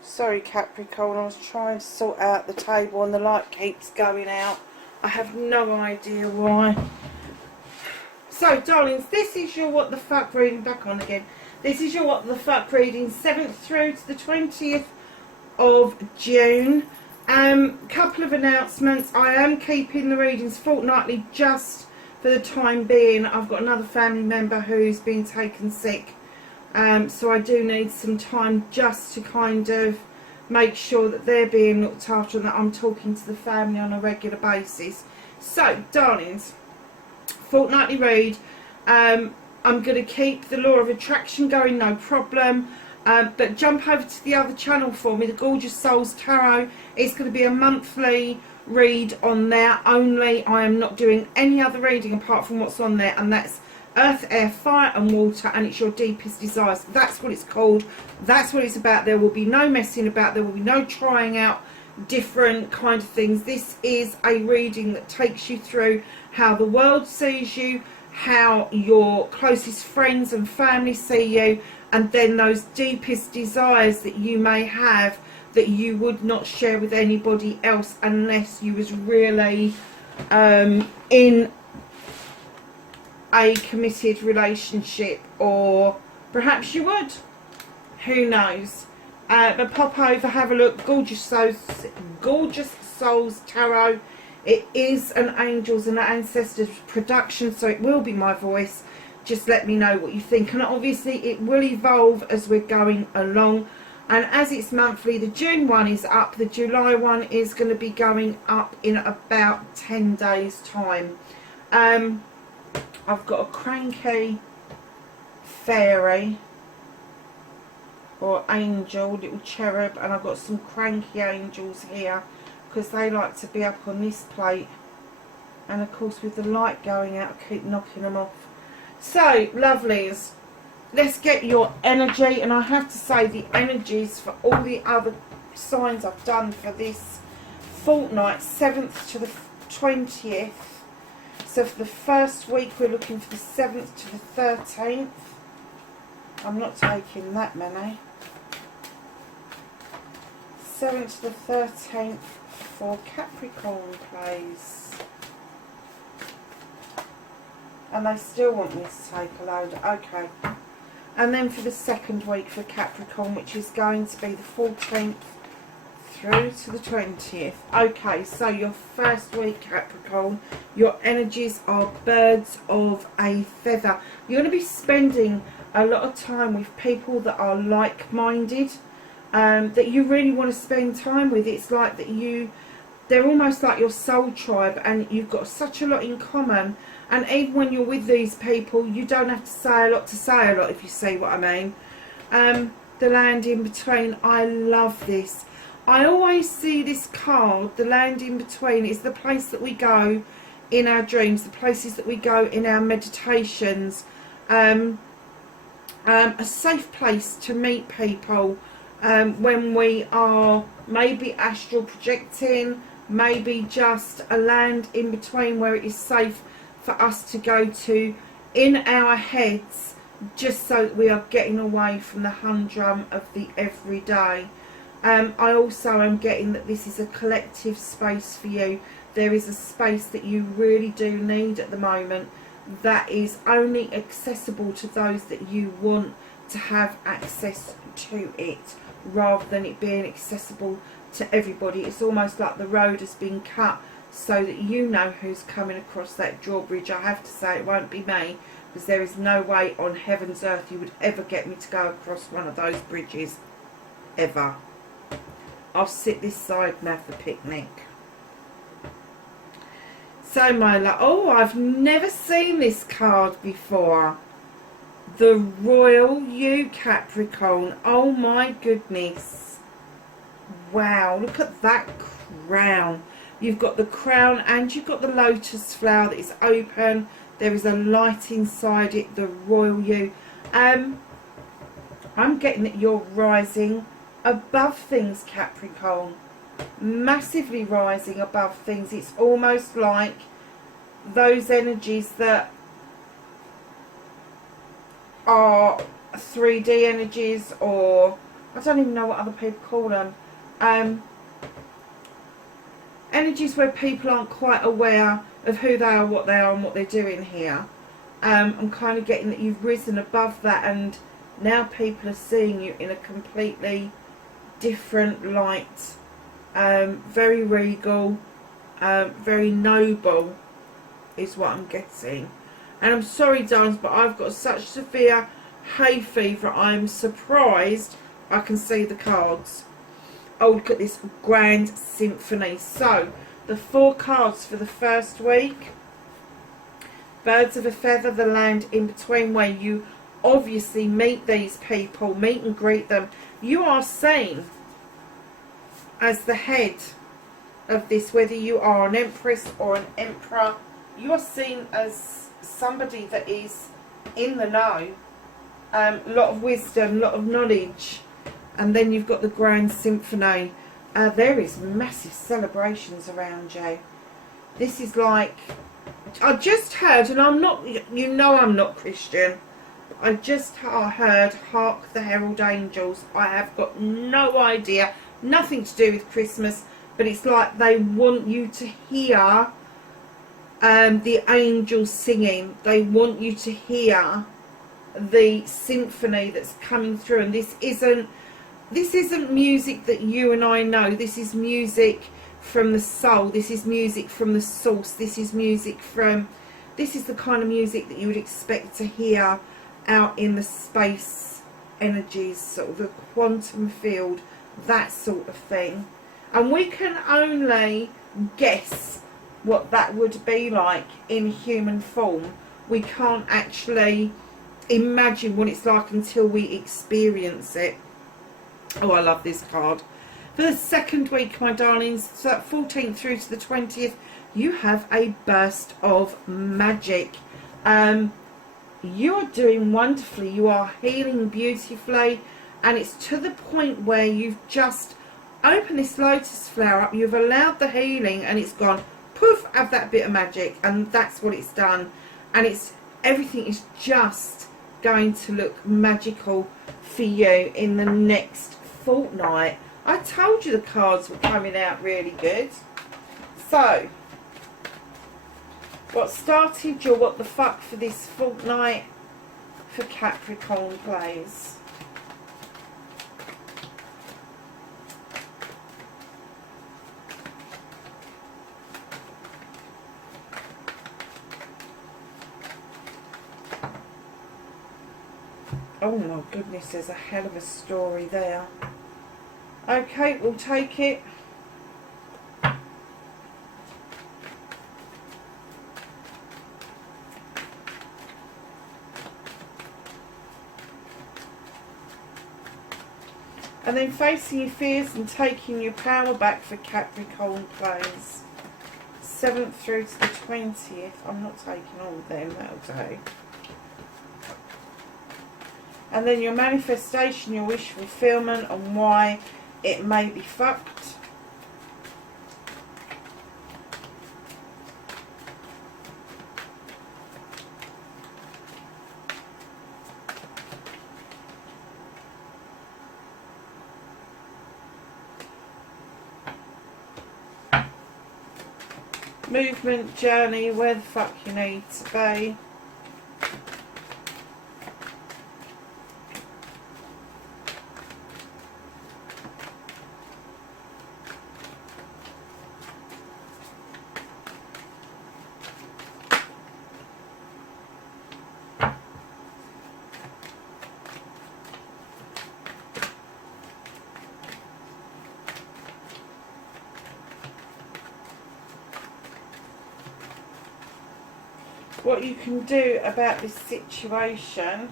Sorry Capricorn, I was trying to sort out the table and the light keeps going out. I have no idea why. So darlings, this is your what the fuck reading, back on again. This is your what the fuck reading, 7th through to the 20th of June. Couple of announcements. I am keeping the readings fortnightly just for the time being. I've got another family member who's been taken sick. So I do need some time just to kind of make sure that they're being looked after and that I'm talking to the family on a regular basis. So, darlings, fortnightly read. I'm going to keep the law of attraction going, no problem. But jump over to the other channel for me, the Gorgeous Souls Tarot. It's going to be a monthly read on there only. I am not doing any other reading apart from what's on there, and that's Earth, Air, Fire and Water, and it's your deepest desires. That's what it's called. That's what it's about. There will be no messing about. There will be no trying out different kind of things. This is a reading that takes you through how the world sees you, how your closest friends and family see you, and then those deepest desires that you may have that you would not share with anybody else unless you was really in a committed relationship, or perhaps you would, who knows. But pop over, have a look. Gorgeous Souls Tarot. It is an Angels and Ancestors production, so it will be my voice. Just let me know what you think, and obviously it will evolve as we're going along. And as it's monthly, the June one is up, the July one is going to be going up in about 10 days time. I've got a cranky fairy or angel, little cherub, and I've got some cranky angels here because they like to be up on this plate, and of course with the light going out I keep knocking them off. So lovelies, let's get your energy. And I have to say the energies for all the other signs I've done for this fortnight, 7th to the 20th. So for the first week we're looking for the 7th to the 13th. I'm not taking that many. 7th to the 13th for Capricorn, please. And they still want me to take a load. Okay. And then for the second week for Capricorn, which is going to be the 14th through to the 20th. Okay, so your first week, Capricorn, your energies are birds of a feather. You're going to be spending a lot of time with people that are like-minded, that you really want to spend time with. It's like that they're almost like your soul tribe, and you've got such a lot in common. And even when you're with these people, you don't have to say a lot, if you see what I mean. The land in between, I love this. I always see this card, the land in between, is the place that we go in our dreams, the places that we go in our meditations. A safe place to meet people when we are maybe astral projecting, maybe just a land in between where it is safe for us to go to in our heads, just so that we are getting away from the humdrum of the everyday. I also am getting that this is a collective space for you. There is a space that you really do need at the moment that is only accessible to those that you want to have access to it, rather than it being accessible to everybody. It's almost like the road has been cut so that you know who's coming across that drawbridge. I have to say it won't be me, because there is no way on heaven's earth you would ever get me to go across one of those bridges, ever. I'll sit this side and have the picnic. So my love, oh, I've never seen this card before. The Royal You, Capricorn. Oh my goodness. Wow, look at that crown. You've got the crown and you've got the lotus flower that is open. There is a light inside it, the Royal You. I'm getting that you're rising above things, Capricorn. Massively rising above things. It's almost like those energies that are 3D energies, or I don't even know what other people call them. Energies where people aren't quite aware of who they are, what they are, and what they're doing here. I'm kind of getting that you've risen above that, and now people are seeing you in a completely different light. Very regal, very noble is what I'm getting. And I'm sorry, darlings, but I've got such severe hay fever, I'm surprised I can see the cards. Oh, look at this grand symphony. So, the 4 cards for the first week. Birds of a feather, the land in between, where you obviously meet these people, meet and greet them. You are seen as the head of this, whether you are an empress or an emperor. You are seen as somebody that is in the know. A lot of wisdom, a lot of knowledge. And then you've got the grand symphony. There is massive celebrations around you. This is like, I just heard, and I'm not, you know I'm not Christian, I just heard Hark the Herald Angels. I have got no idea, nothing to do with Christmas, but it's like they want you to hear the angels singing. They want you to hear the symphony that's coming through. And this isn't music that you and I know. This is music from the soul. This is music from the source. This is the kind of music that you would expect to hear out in the space energies, sort of the quantum field, that sort of thing. And we can only guess what that would be like in human form. We can't actually imagine what it's like until we experience it. Oh, I love this card. For the second week, my darlings, so that 14th through to the 20th, you have a burst of magic. You are doing wonderfully. You are healing beautifully. And it's to the point where you've just opened this lotus flower up. You've allowed the healing and it's gone, poof, have that bit of magic. And that's what it's done. And everything is just going to look magical for you in the next fortnight. I told you the cards were coming out really good. So, what started your what the fuck for this fortnight for Capricorn, please? Oh my goodness, there's a hell of a story there. Okay, we'll take it. And then facing your fears and taking your power back for Capricorn, please. 7th through to the 20th. I'm not taking all of them, that'll do. And then your manifestation, your wish fulfillment, and why it may be fucked. Movement, journey, where the fuck you need to be. What you can do about this situation.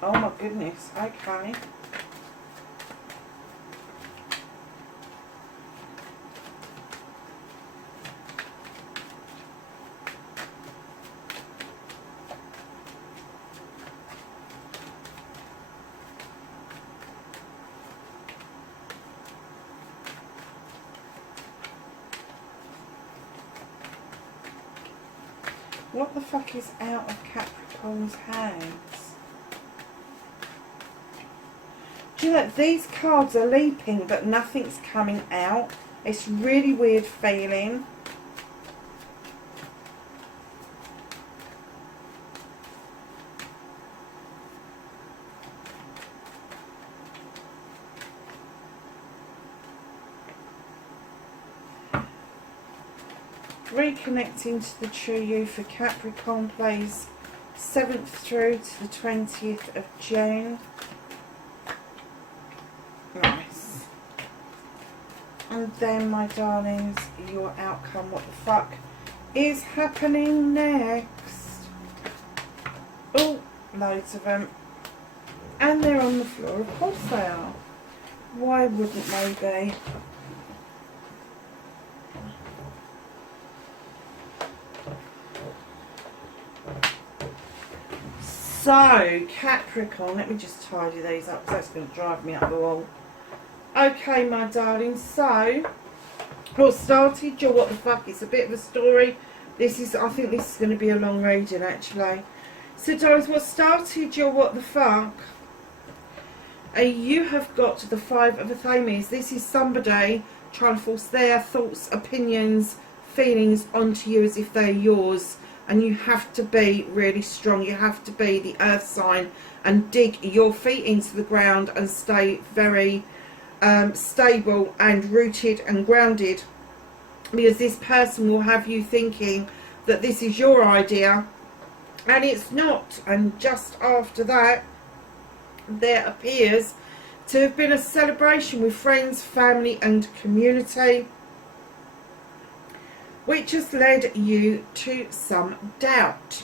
Oh my goodness, okay. what the fuck is out of Capricorn's hands? Do you know, these cards are leaping, but nothing's coming out. It's really weird feeling. Reconnecting to the true you for Capricorn plays 7th through to the 20th of June. Nice. And then, my darlings, your outcome. What the fuck is happening next? Oh, loads of them. And they're on the floor. Of course they are. Why wouldn't they be? So, Capricorn, let me just tidy these up because that's going to drive me up the wall. Okay, my darling, so, what started your what the fuck? It's a bit of a story. I think this is going to be a long reading, actually. So, darlings, what started your what the fuck? You have got the 5 of Athames. This is somebody trying to force their thoughts, opinions, feelings onto you as if they're yours. And you have to be really strong. You have to be the earth sign and dig your feet into the ground and stay very stable and rooted and grounded, because this person will have you thinking that this is your idea and it's not. And just after that, there appears to have been a celebration with friends, family and community, which has led you to some doubt.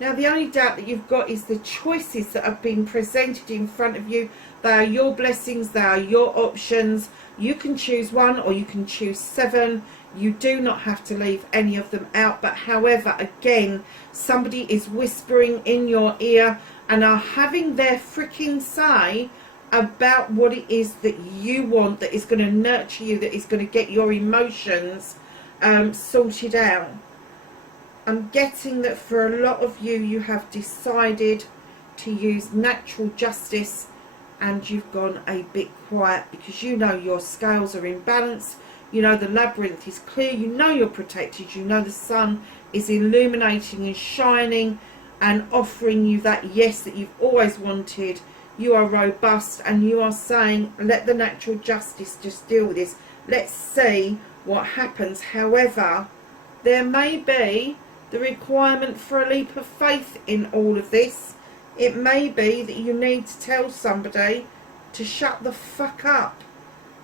Now, the only doubt that you've got is the choices that have been presented in front of you. They are your blessings, they are your options. You can choose one or you can choose 7. You do not have to leave any of them out. But however, again, somebody is whispering in your ear and are having their freaking say about what it is that you want, that is going to nurture you, that is going to get your emotions sorted out. I'm getting that for a lot of you, you have decided to use natural justice and you've gone a bit quiet because you know your scales are in balance, you know the labyrinth is clear, you know you're protected, you know the sun is illuminating and shining and offering you that yes that you've always wanted. You are robust and you are saying, let the natural justice just deal with this. Let's see what happens. However, there may be the requirement for a leap of faith in all of this. It may be that you need to tell somebody to shut the fuck up.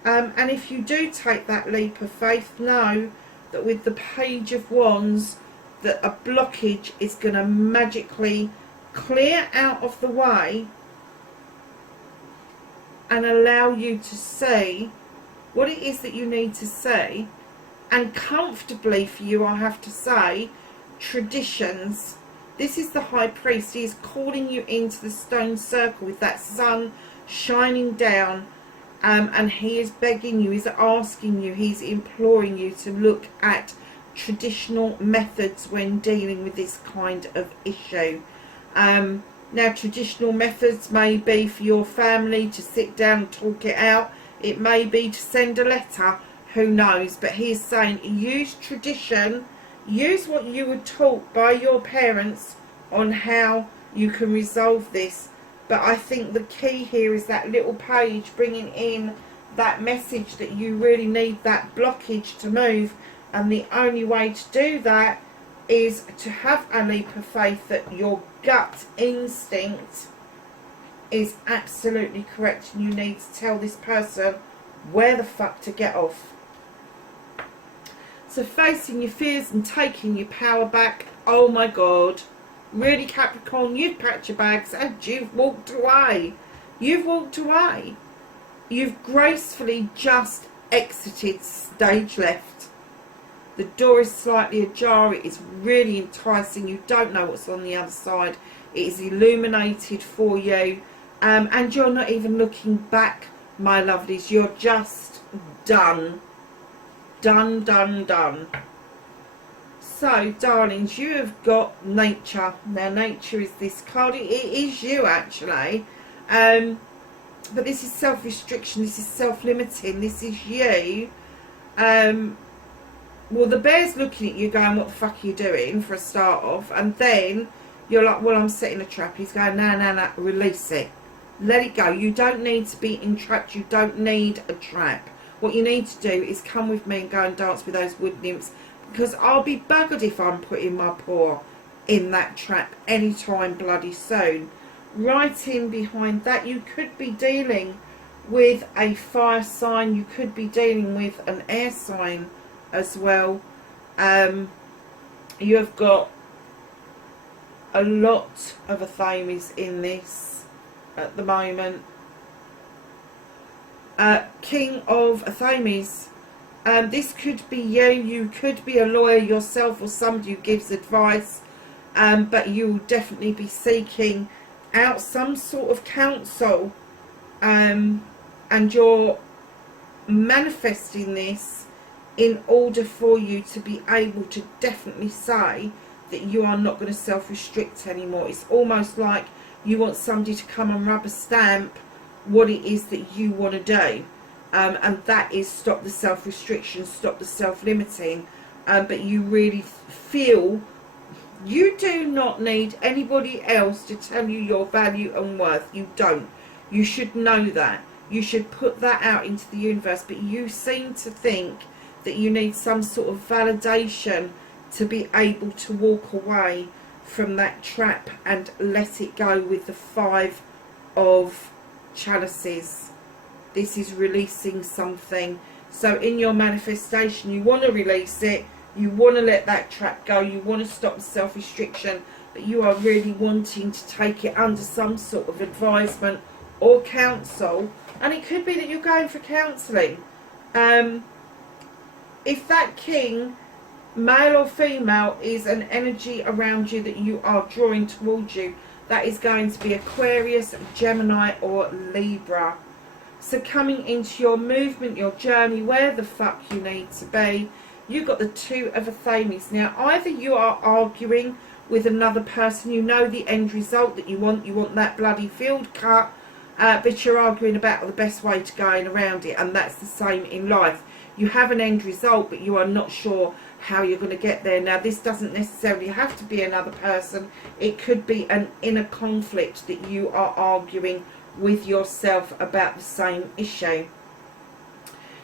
And if you do take that leap of faith, know that with the Page of Wands, that a blockage is going to magically clear out of the way and allow you to see what it is that you need to see. And comfortably for you, I have to say, traditions. This is the High Priest. He is calling you into the stone circle with that sun shining down, and he is begging you, he's asking you, he's imploring you to look at traditional methods when dealing with this kind of issue. Now, traditional methods may be for your family to sit down and talk it out. It may be to send a letter, who knows, but he's saying use tradition, use what you were taught by your parents on how you can resolve this. But I think the key here is that little page bringing in that message that you really need that blockage to move, and the only way to do that is to have a leap of faith that your gut instinct is absolutely correct and you need to tell this person where the fuck to get off. So facing your fears and taking your power back. Oh my God. Really, Capricorn, you've packed your bags and you've walked away. You've walked away. You've gracefully just exited stage left. The door is slightly ajar. It is really enticing. You don't know what's on the other side. It is illuminated for you. And you're not even looking back, my lovelies. You're just done. Done, done, done. So So, darlings, you have got nature. Now, nature is this card. It is you, actually. But this is self-restriction. This is self-limiting. This is you. Well, the bear's looking at you going, what the fuck are you doing, for a start off? And then you're like, well, I'm setting a trap. He's going, no, release it. Let it go. You don't need to be entrapped. You don't need a trap. What you need to do is come with me and go and dance with those wood nymphs. Because I'll be buggered if I'm putting my paw in that trap anytime bloody soon. Right in behind that, you could be dealing with a fire sign. You could be dealing with an air sign as well. You have got a lot of Athames in this at the moment. King of Athames. This could be you. You could be a lawyer yourself or somebody who gives advice. But you'll definitely be seeking out some sort of counsel. And you're manifesting this in order for you to be able to definitely say that you are not going to self-restrict anymore. It's almost like you want somebody to come and rubber stamp what it is that you want to do. And that is stop the self-restriction, stop the self-limiting. But you really feel you do not need anybody else to tell you your value and worth. You don't. You should know that. You should put that out into the universe. But you seem to think that you need some sort of validation to be able to walk away from that trap and let it go with the 5 of chalices. This is releasing something. So in your manifestation, you want to release it. You want to let that trap go. You want to stop the self-restriction. But you are really wanting to take it under some sort of advisement or counsel. And it could be that you're going for counselling. If that king, male or female, is an energy around you that you are drawing towards you, that is going to be Aquarius, Gemini or Libra. So coming into your movement, your journey, where the fuck you need to be, you've got the 2 of Athames. Now, either you are arguing with another person, you know the end result that you want that bloody field cut, but you're arguing about the best way to going around it, and that's the same in life. You have an end result, but you are not sure how you're going to get there. Now, this doesn't necessarily have to be another person. It could be an inner conflict that you are arguing with yourself about the same issue.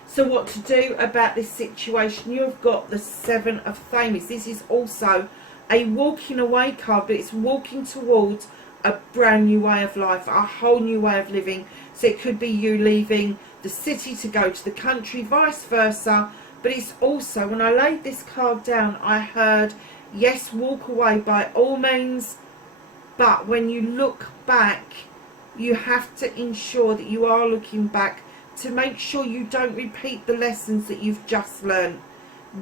So what to do about this situation? You've got the 7 of Athames. This is also a walking away card, but it's walking towards a brand new way of life, a whole new way of living. So it could be you leaving the city to go to the country, vice versa. But it's also, when I laid this card down, I heard, yes, walk away by all means, but when you look back, you have to ensure that you are looking back to make sure you don't repeat the lessons that you've just learned.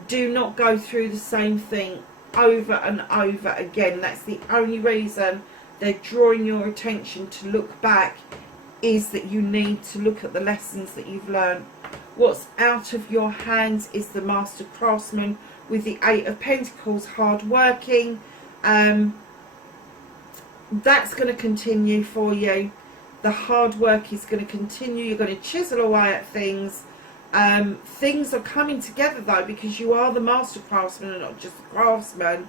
Do not go through the same thing over and over again. That's the only reason they're drawing your attention to look back, is that you need to look at the lessons that you've learned. What's out of your hands is the Master Craftsman with the 8 of Pentacles, hard working. That's going to continue for you. The hard work is going to continue. You're going to chisel away at things. Things are coming together though, because you are the Master Craftsman and not just the Craftsman.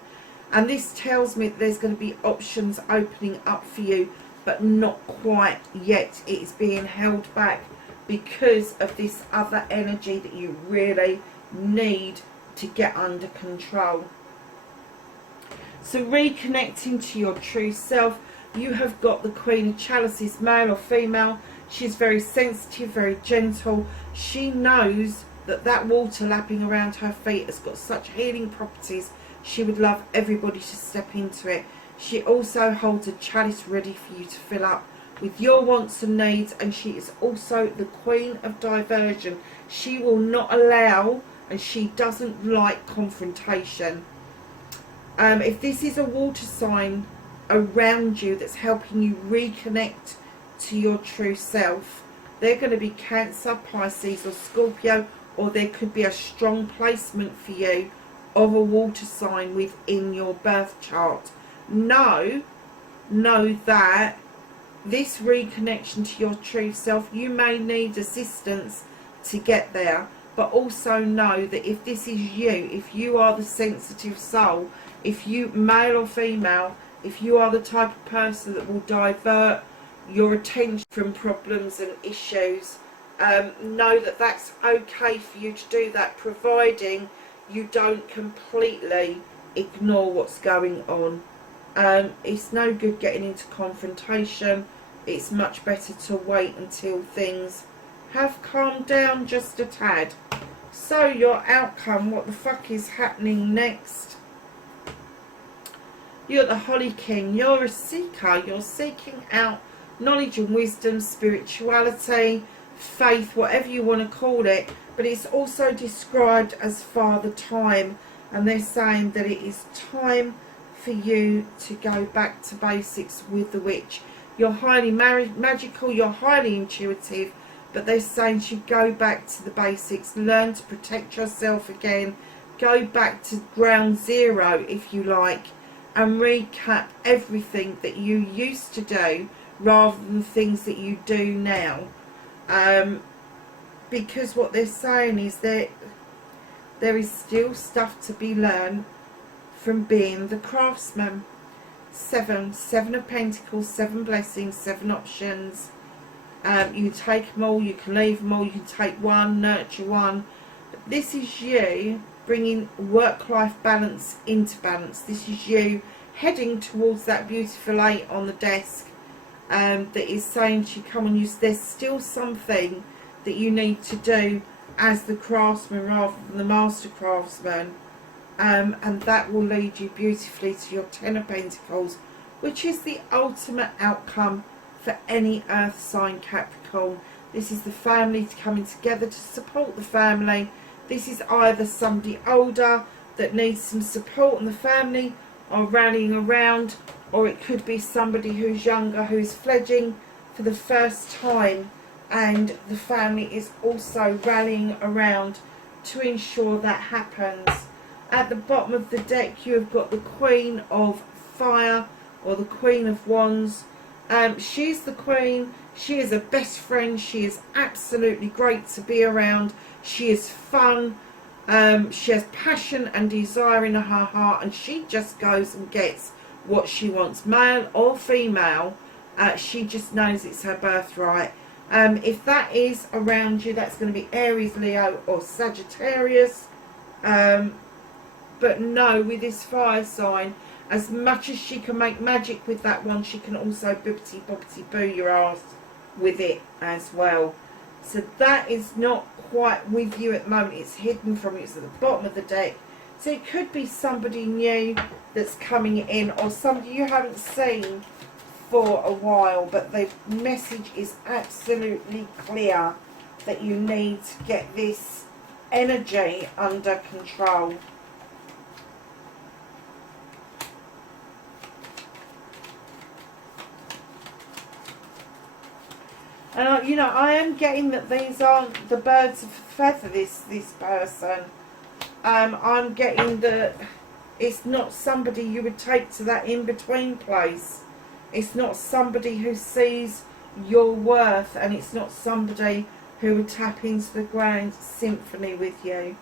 And this tells me that there's going to be options opening up for you, but not quite yet. It's being held back because of this other energy that you really need to get under control. So reconnecting to your true self, you have got the Queen of Chalices, male or female. She's very sensitive, very gentle. She knows that that water lapping around her feet has got such healing properties. She would love everybody to step into it. She also holds a chalice ready for you to fill up with your wants and needs, and she is also the Queen of Diversion. She will not allow, and she doesn't like confrontation. If this is a water sign around you that's helping you reconnect to your true self, they're going to be Cancer, Pisces or Scorpio, or there could be a strong placement for you of a water sign within your birth chart. Know that this reconnection to your true self, you may need assistance to get there, but also know that if this is you, if you are the sensitive soul, if you, male or female, if you are the type of person that will divert your attention from problems and issues, know that that's okay for you to do that, providing you don't completely ignore what's going on. It's no good getting into confrontation. It's much better to wait until things have calmed down just a tad. So your outcome, what the fuck is happening next? You're the Holly King. You're a seeker. You're seeking out knowledge and wisdom, spirituality, faith, whatever you want to call it. But it's also described as Father Time. And they're saying that it is time for you to go back to basics with the witch. You're highly magical. You're highly intuitive. But they're saying you go back to the basics. Learn to protect yourself again. Go back to ground zero, if you like. And recap everything that you used to do rather than things that you do now. Because what they're saying is that there is still stuff to be learned from being the craftsman. Seven of Pentacles, 7 blessings, 7 options. You take them all, you can leave them all, you can take one, nurture one. But this is you bringing work-life balance into balance. This is you heading towards that beautiful 8 on the desk that is saying to you, come on, there's still something that you need to do as the craftsman rather than the master craftsman. And that will lead you beautifully to your 10 of Pentacles, which is the ultimate outcome for any earth sign, Capricorn. This is the family coming together to support the family. This is either somebody older that needs some support and the family are rallying around, or it could be somebody who's younger, who's fledging for the first time, and the family is also rallying around to ensure that happens. At the bottom of the deck you have got the Queen of Fire, or the Queen of Wands. She's the Queen. She is a best friend. She is absolutely great to be around. She is fun. She has passion and desire in her heart, and she just goes and gets what she wants, male or female. She just knows it's her birthright. If that is around you, that's going to be Aries, Leo or Sagittarius. But no, with this fire sign, as much as she can make magic with that one, she can also bibbity bobbity boo your ass with it as well. So that is not quite with you at the moment. It's hidden from you. It's at the bottom of the deck. So it could be somebody new that's coming in, or somebody you haven't seen for a while, but the message is absolutely clear that you need to get this energy under control. And you know, I am getting that these aren't the birds of a feather, this person. I'm getting that it's not somebody you would take to that in-between place. It's not somebody who sees your worth, and it's not somebody who would tap into the grand symphony with you.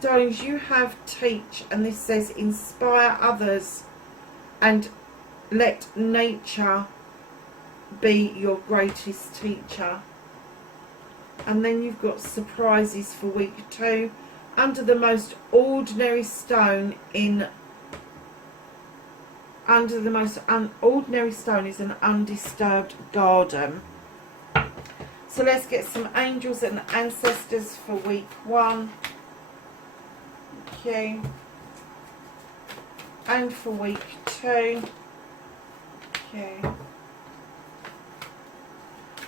Darlings, you have teach, and this says inspire others and let nature be your greatest teacher. And then you've got surprises for week 2. Under the most ordinary stone under the most ordinary stone is an undisturbed garden. So let's get some angels and ancestors for week 1. Okay. And for week 2. Okay.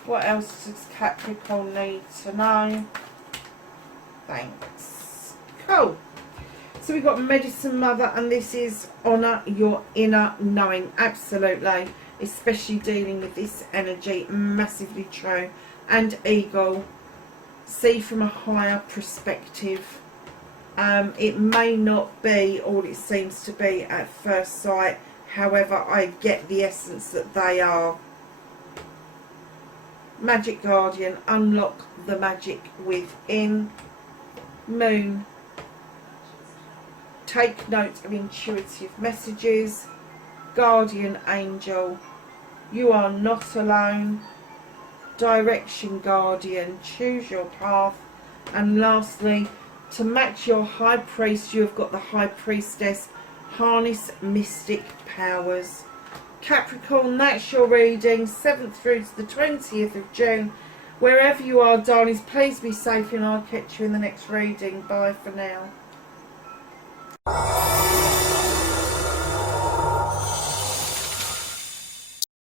What else does Capricorn need to know? Thanks. Cool. So we've got Medicine Mother, and this is honour your inner knowing. Absolutely. Especially dealing with this energy. Massively true. And Eagle. See from a higher perspective. It may not be all it seems to be at first sight. However, I get the essence that they are. Magic Guardian, unlock the magic within. Moon, take note of intuitive messages. Guardian Angel, you are not alone. Direction Guardian, choose your path. And lastly, to match your High Priest, you have got the High Priestess, harness mystic powers. Capricorn, that's your reading, 7th through to the 20th of June. Wherever you are, darlings, please be safe and I'll catch you in the next reading. Bye for now.